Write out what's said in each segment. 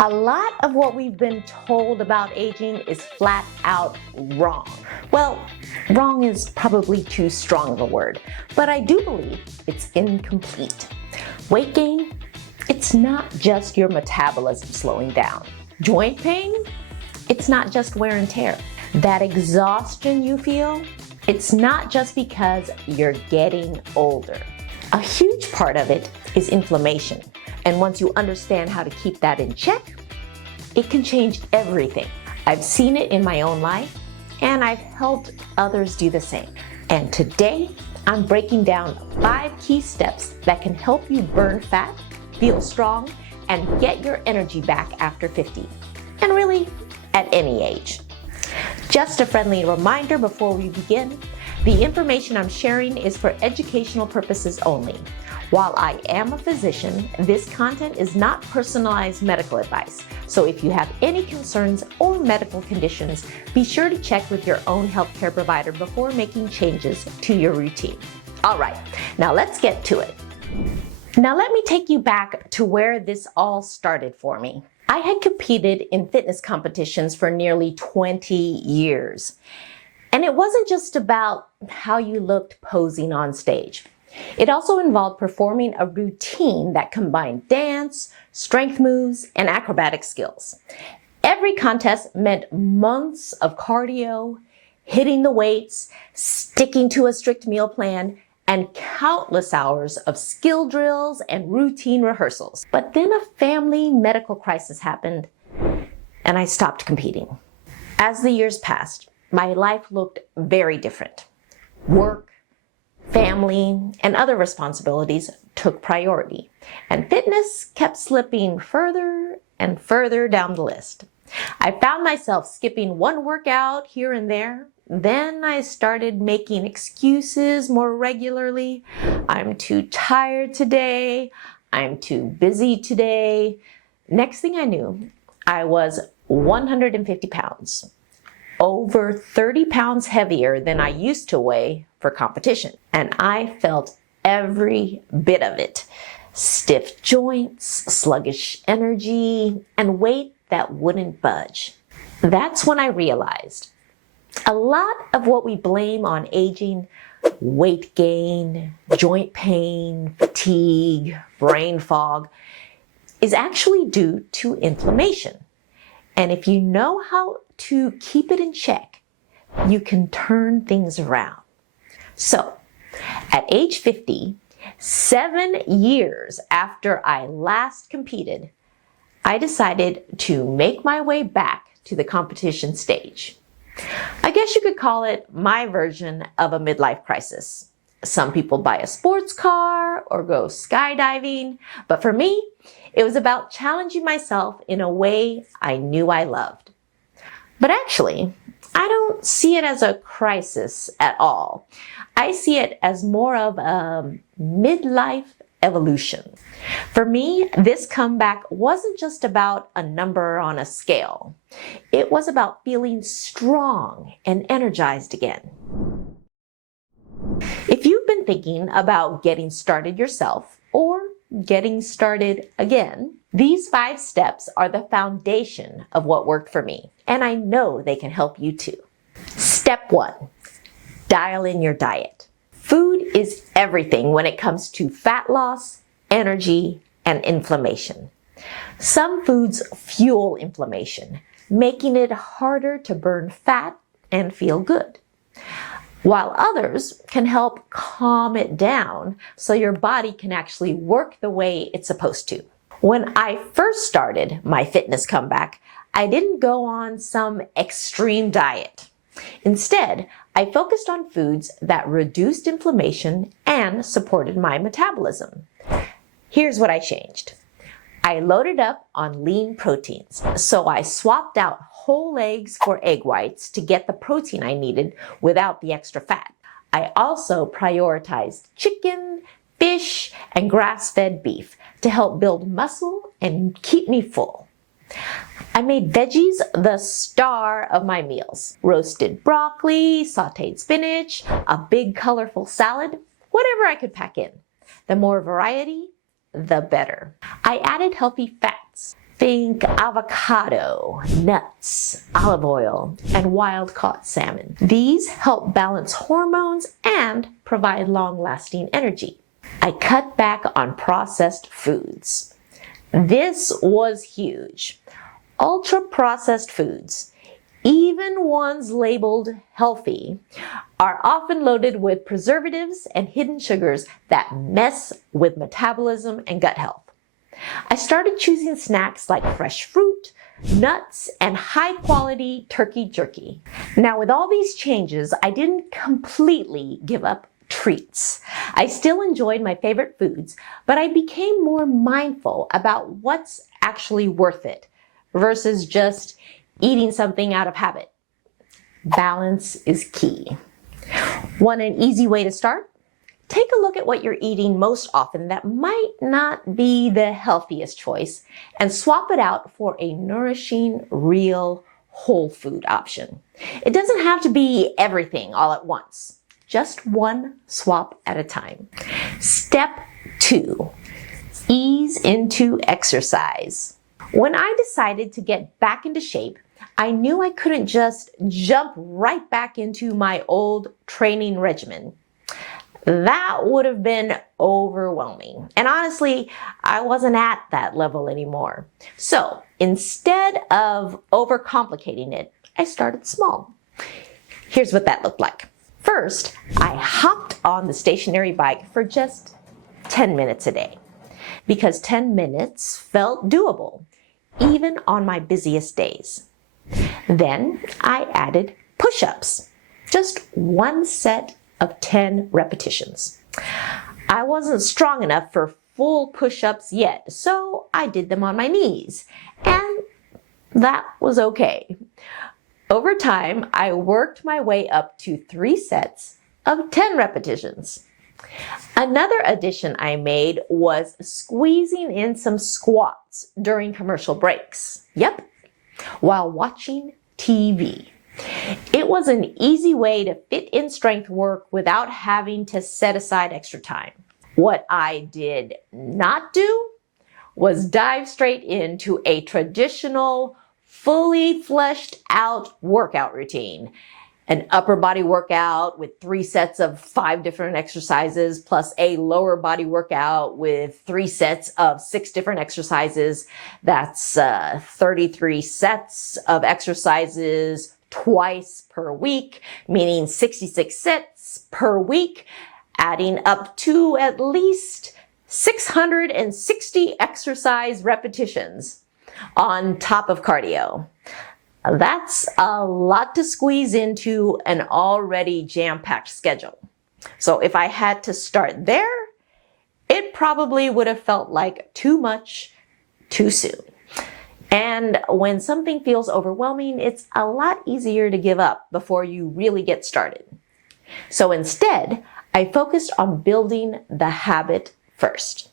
A lot of what we've been told about aging is flat out wrong. Well, wrong is probably too strong of a word, but I do believe it's incomplete. Weight gain, it's not just your metabolism slowing down. Joint pain, it's not just wear and tear. That exhaustion you feel, it's not just because you're getting older. A huge part of it is inflammation. And once you understand how to keep that in check, it can change everything. I've seen it in my own life, and I've helped others do the same. And today, I'm breaking down 5 key steps that can help you burn fat, feel strong, and get your energy back after 50. And really, at any age. Just a friendly reminder before we begin, the information I'm sharing is for educational purposes only. While I am a physician, this content is not personalized medical advice. So if you have any concerns or medical conditions, be sure to check with your own healthcare provider before making changes to your routine. All right, now let's get to it. Now let me take you back to where this all started for me. I had competed in fitness competitions for nearly 20 years. And it wasn't just about how you looked posing on stage. It also involved performing a routine that combined dance, strength moves, and acrobatic skills. Every contest meant months of cardio, hitting the weights, sticking to a strict meal plan, and countless hours of skill drills and routine rehearsals. But then a family medical crisis happened, and I stopped competing. As the years passed, my life looked very different. Work, family, and other responsibilities took priority, and fitness kept slipping further and further down the list. I found myself skipping one workout here and there. Then I started making excuses more regularly. I'm too tired today. I'm too busy today. Next thing I knew, I was 150 pounds. Over 30 pounds heavier than I used to weigh for competition. And I felt every bit of it. Stiff joints, sluggish energy, and weight that wouldn't budge. That's when I realized a lot of what we blame on aging, weight gain, joint pain, fatigue, brain fog, is actually due to inflammation. And if you know how to keep it in check, you can turn things around. So, at age 50, 7 years after I last competed, I decided to make my way back to the competition stage. I guess you could call it my version of a midlife crisis. Some people buy a sports car or go skydiving, but for me, it was about challenging myself in a way I knew I loved. But actually, I don't see it as a crisis at all. I see it as more of a midlife evolution. For me, this comeback wasn't just about a number on a scale. It was about feeling strong and energized again. If you've been thinking about getting started yourself or getting started again, these 5 steps are the foundation of what worked for me, and I know they can help you too. Step 1, dial in your diet. Food is everything when it comes to fat loss, energy, and inflammation. Some foods fuel inflammation, making it harder to burn fat and feel good, while others can help calm it down so your body can actually work the way it's supposed to. When I first started my fitness comeback, I didn't go on some extreme diet. Instead, I focused on foods that reduced inflammation and supported my metabolism. Here's what I changed. I loaded up on lean proteins, so I swapped out whole eggs for egg whites to get the protein I needed without the extra fat. I also prioritized chicken, fish, and grass-fed beef to help build muscle and keep me full. I made veggies the star of my meals. Roasted broccoli, sauteed spinach, a big colorful salad, whatever I could pack in. The more variety, the better. I added healthy fats, Think avocado, nuts, olive oil, and wild-caught salmon. These help balance hormones and provide long-lasting energy. I cut back on processed foods. This was huge. Ultra-processed foods, even ones labeled healthy, are often loaded with preservatives and hidden sugars that mess with metabolism and gut health. I started choosing snacks like fresh fruit, nuts, and high-quality turkey jerky. Now, with all these changes, I didn't completely give up treats. I still enjoyed my favorite foods, but I became more mindful about what's actually worth it versus just eating something out of habit. Balance is key. Want an easy way to start? Take a look at what you're eating most often that might not be the healthiest choice and swap it out for a nourishing, real, whole food option. It doesn't have to be everything all at once, just one swap at a time. Step 2, ease into exercise. When I decided to get back into shape, I knew I couldn't just jump right back into my old training regimen. That would have been overwhelming. And honestly, I wasn't at that level anymore. So instead of overcomplicating it, I started small. Here's what that looked like. First, I hopped on the stationary bike for just 10 minutes a day because 10 minutes felt doable, even on my busiest days. Then I added push-ups, just one set of 10 repetitions. I wasn't strong enough for full push-ups yet, so I did them on my knees, and that was okay. Over time, I worked my way up to 3 sets of 10 repetitions. Another addition I made was squeezing in some squats during commercial breaks. Yep, while watching TV. It was an easy way to fit in strength work without having to set aside extra time. What I did not do was dive straight into a traditional, fully fleshed out workout routine. An upper body workout with 3 sets of 5 different exercises, plus a lower body workout with 3 sets of 6 different exercises. That's 33 sets of exercises twice per week, meaning 66 sets per week, adding up to at least 660 exercise repetitions on top of cardio. That's a lot to squeeze into an already jam-packed schedule. So if I had to start there, it probably would have felt like too much too soon. And when something feels overwhelming, it's a lot easier to give up before you really get started. So instead, I focused on building the habit first.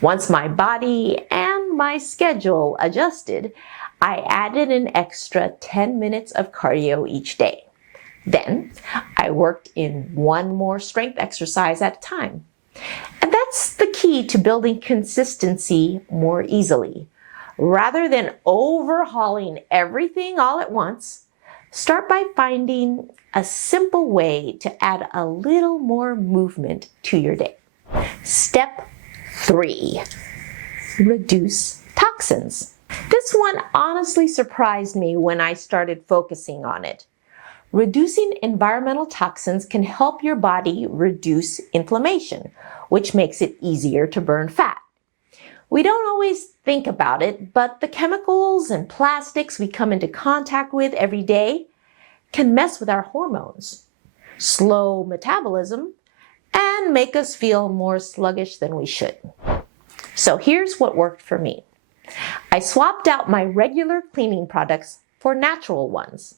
Once my body and my schedule adjusted, I added an extra 10 minutes of cardio each day. Then I worked in one more strength exercise at a time. And that's the key to building consistency more easily. Rather than overhauling everything all at once, start by finding a simple way to add a little more movement to your day. Step 3, reduce toxins. This one honestly surprised me when I started focusing on it. Reducing environmental toxins can help your body reduce inflammation, which makes it easier to burn fat. We don't always think about it, but the chemicals and plastics we come into contact with every day can mess with our hormones, slow metabolism, and make us feel more sluggish than we should. So here's what worked for me. I swapped out my regular cleaning products for natural ones.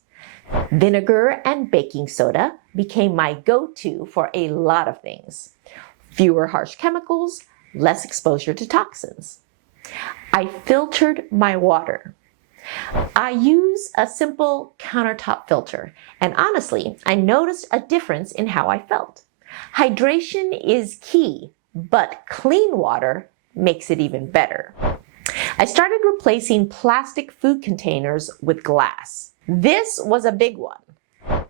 Vinegar and baking soda became my go-to for a lot of things. Fewer harsh chemicals, less exposure to toxins. I filtered my water. I use a simple countertop filter, and honestly, I noticed a difference in how I felt. Hydration is key, but clean water makes it even better. I started replacing plastic food containers with glass. This was a big one.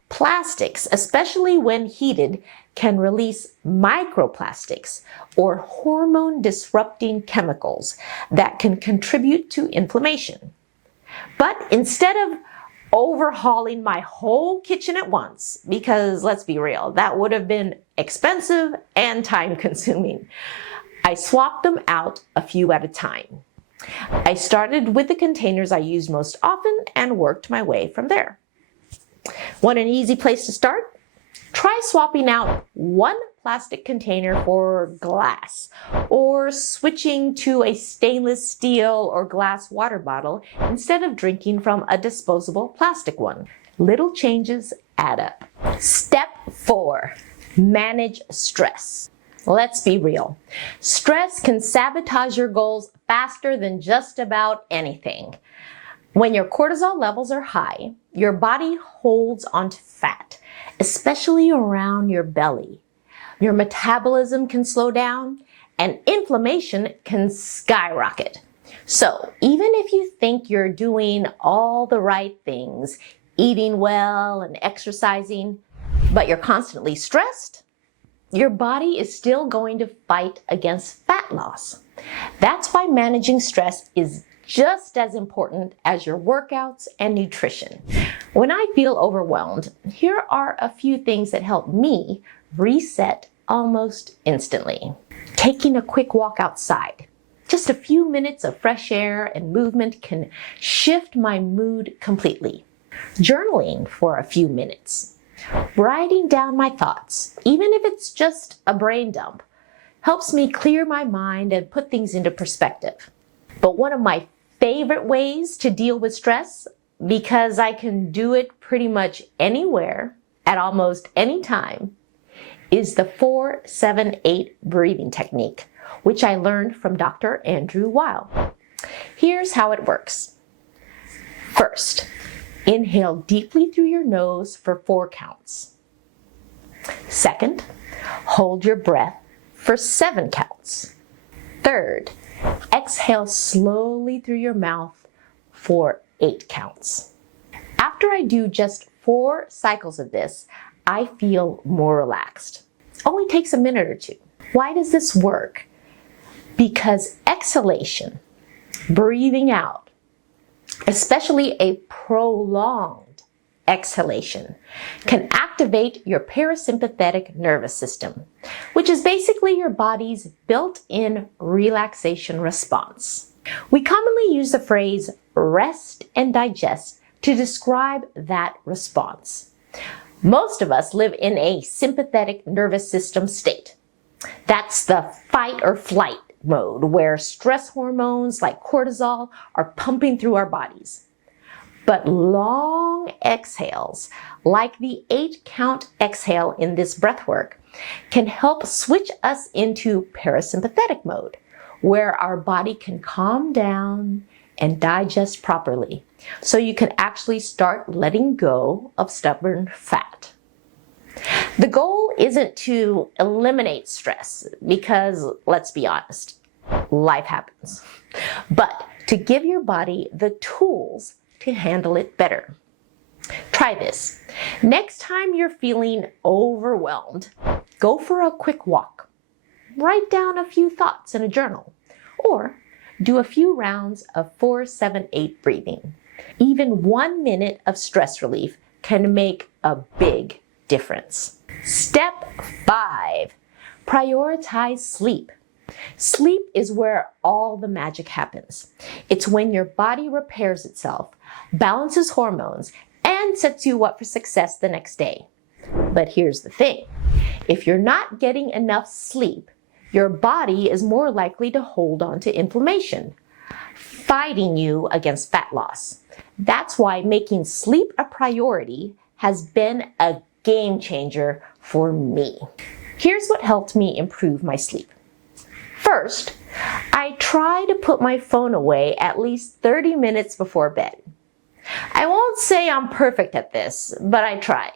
Plastics, especially when heated, can release microplastics or hormone-disrupting chemicals that can contribute to inflammation. But instead of overhauling my whole kitchen at once, because let's be real, that would have been expensive and time-consuming, I swapped them out a few at a time. I started with the containers I used most often and worked my way from there. Want an easy place to start? Try swapping out one plastic container for glass, or switching to a stainless steel or glass water bottle instead of drinking from a disposable plastic one. Little changes add up. Step 4, manage stress. Let's be real. Stress can sabotage your goals faster than just about anything. When your cortisol levels are high, your body holds onto fat, especially around your belly. Your metabolism can slow down and inflammation can skyrocket. So even if you think you're doing all the right things, eating well and exercising, but you're constantly stressed, your body is still going to fight against fat loss. That's why managing stress is just as important as your workouts and nutrition. When I feel overwhelmed, here are a few things that help me reset almost instantly. Taking a quick walk outside. Just a few minutes of fresh air and movement can shift my mood completely. Journaling for a few minutes. Writing down my thoughts, even if it's just a brain dump, helps me clear my mind and put things into perspective. But one of my favorite ways to deal with stress, because I can do it pretty much anywhere at almost any time, is the 4-7-8 breathing technique, which I learned from Dr. Andrew Weil. Here's how it works. First, inhale deeply through your nose for 4 counts. Second, hold your breath for 7 counts. Third, exhale slowly through your mouth for 8 counts. After I do just 4 cycles of this, I feel more relaxed. It only takes a minute or 2. Why does this work? Because exhalation, breathing out, especially a prolonged exhalation, can activate your parasympathetic nervous system, which is basically your body's built-in relaxation response. We commonly use the phrase rest and digest to describe that response. Most of us live in a sympathetic nervous system state. That's the fight or flight mode, where stress hormones like cortisol are pumping through our bodies. But long exhales, like the 8-count exhale in this breath work, can help switch us into parasympathetic mode, where our body can calm down and digest properly, so you can actually start letting go of stubborn fat. The goal isn't to eliminate stress, because let's be honest, life happens, but to give your body the tools to handle it better. Try this. Next time you're feeling overwhelmed, go for a quick walk. Write down a few thoughts in a journal, or do a few rounds of 4-7-8 breathing. Even 1 minute of stress relief can make a big difference. Step 5, prioritize sleep. Sleep is where all the magic happens. It's when your body repairs itself, balances hormones, and sets you up for success the next day. But here's the thing. If you're not getting enough sleep, your body is more likely to hold on to inflammation, fighting you against fat loss. That's why making sleep a priority has been a game changer for me. Here's what helped me improve my sleep. First, I try to put my phone away at least 30 minutes before bed. I won't say I'm perfect at this, but I try.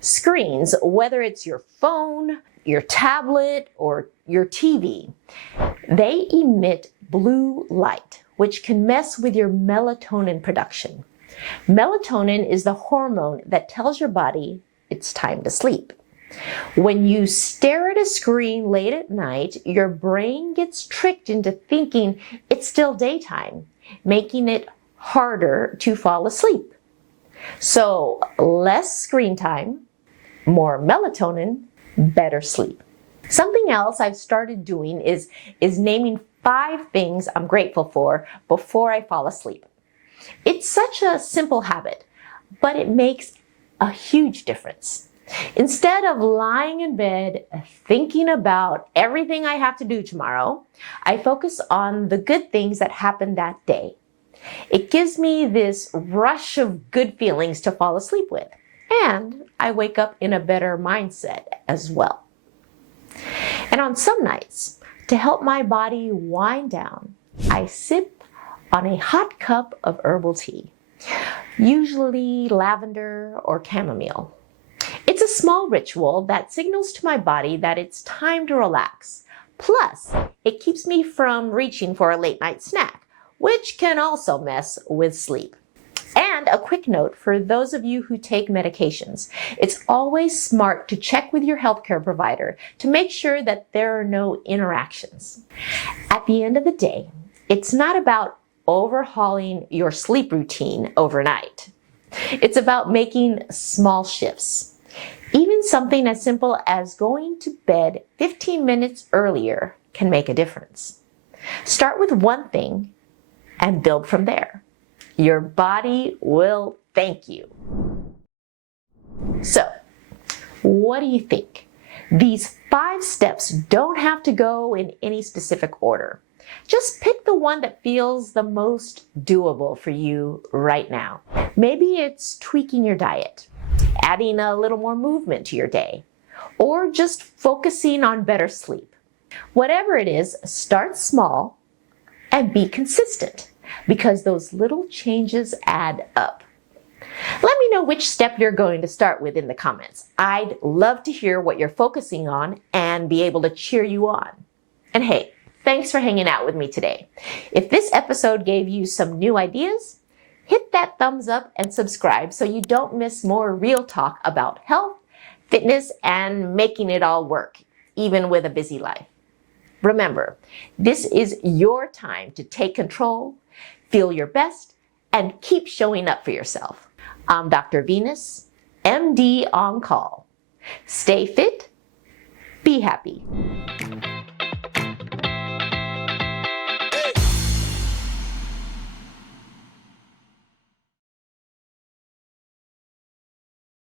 Screens, whether it's your phone, your tablet, or your TV, they emit blue light, which can mess with your melatonin production. Melatonin is the hormone that tells your body it's time to sleep. When you stare at a screen late at night, your brain gets tricked into thinking it's still daytime, making it harder to fall asleep. So less screen time, more melatonin, better sleep. Something else I've started doing is naming 5 things I'm grateful for before I fall asleep. It's such a simple habit, but it makes a huge difference. Instead of lying in bed thinking about everything I have to do tomorrow, I focus on the good things that happened that day. It gives me this rush of good feelings to fall asleep with, and I wake up in a better mindset as well. And on some nights, to help my body wind down, I sip on a hot cup of herbal tea, usually lavender or chamomile. It's a small ritual that signals to my body that it's time to relax. Plus, it keeps me from reaching for a late night snack, which can also mess with sleep. And a quick note for those of you who take medications, it's always smart to check with your healthcare provider to make sure that there are no interactions. At the end of the day, it's not about overhauling your sleep routine overnight. It's about making small shifts. Even something as simple as going to bed 15 minutes earlier can make a difference. Start with one thing and build from there. Your body will thank you. So, what do you think? These 5 steps don't have to go in any specific order. Just pick the one that feels the most doable for you right now. Maybe it's tweaking your diet, adding a little more movement to your day, or just focusing on better sleep. Whatever it is, start small and be consistent, because those little changes add up. Let me know which step you're going to start with in the comments. I'd love to hear what you're focusing on and be able to cheer you on. And hey, thanks for hanging out with me today. If this episode gave you some new ideas, hit that thumbs up and subscribe so you don't miss more real talk about health, fitness, and making it all work, even with a busy life. Remember, this is your time to take control, feel your best, and keep showing up for yourself. I'm Dr. Venus, MD on call. Stay fit, be happy.